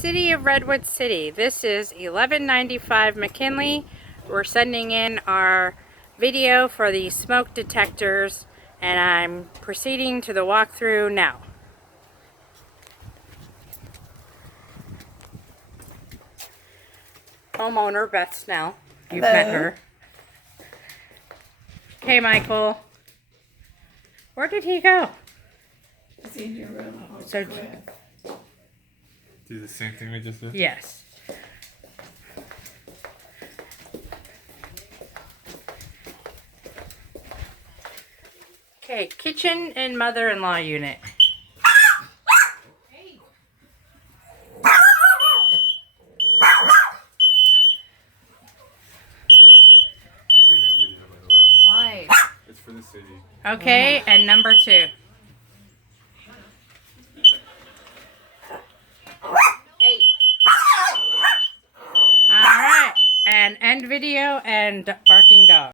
City of Redwood City. This is 1195 McKinley. We're sending in our video for the smoke detectors, and I'm proceeding to the walkthrough now. Homeowner Beth Snell. You've met her. Okay, Michael. Where did he go? Is he in your room? So, Do the same thing we just did? yes. Okay, kitchen and mother-in-law unit. You're taking a video, by the way. Why? It's for the city. Okay, and number 2. Alright, and end video and barking dog.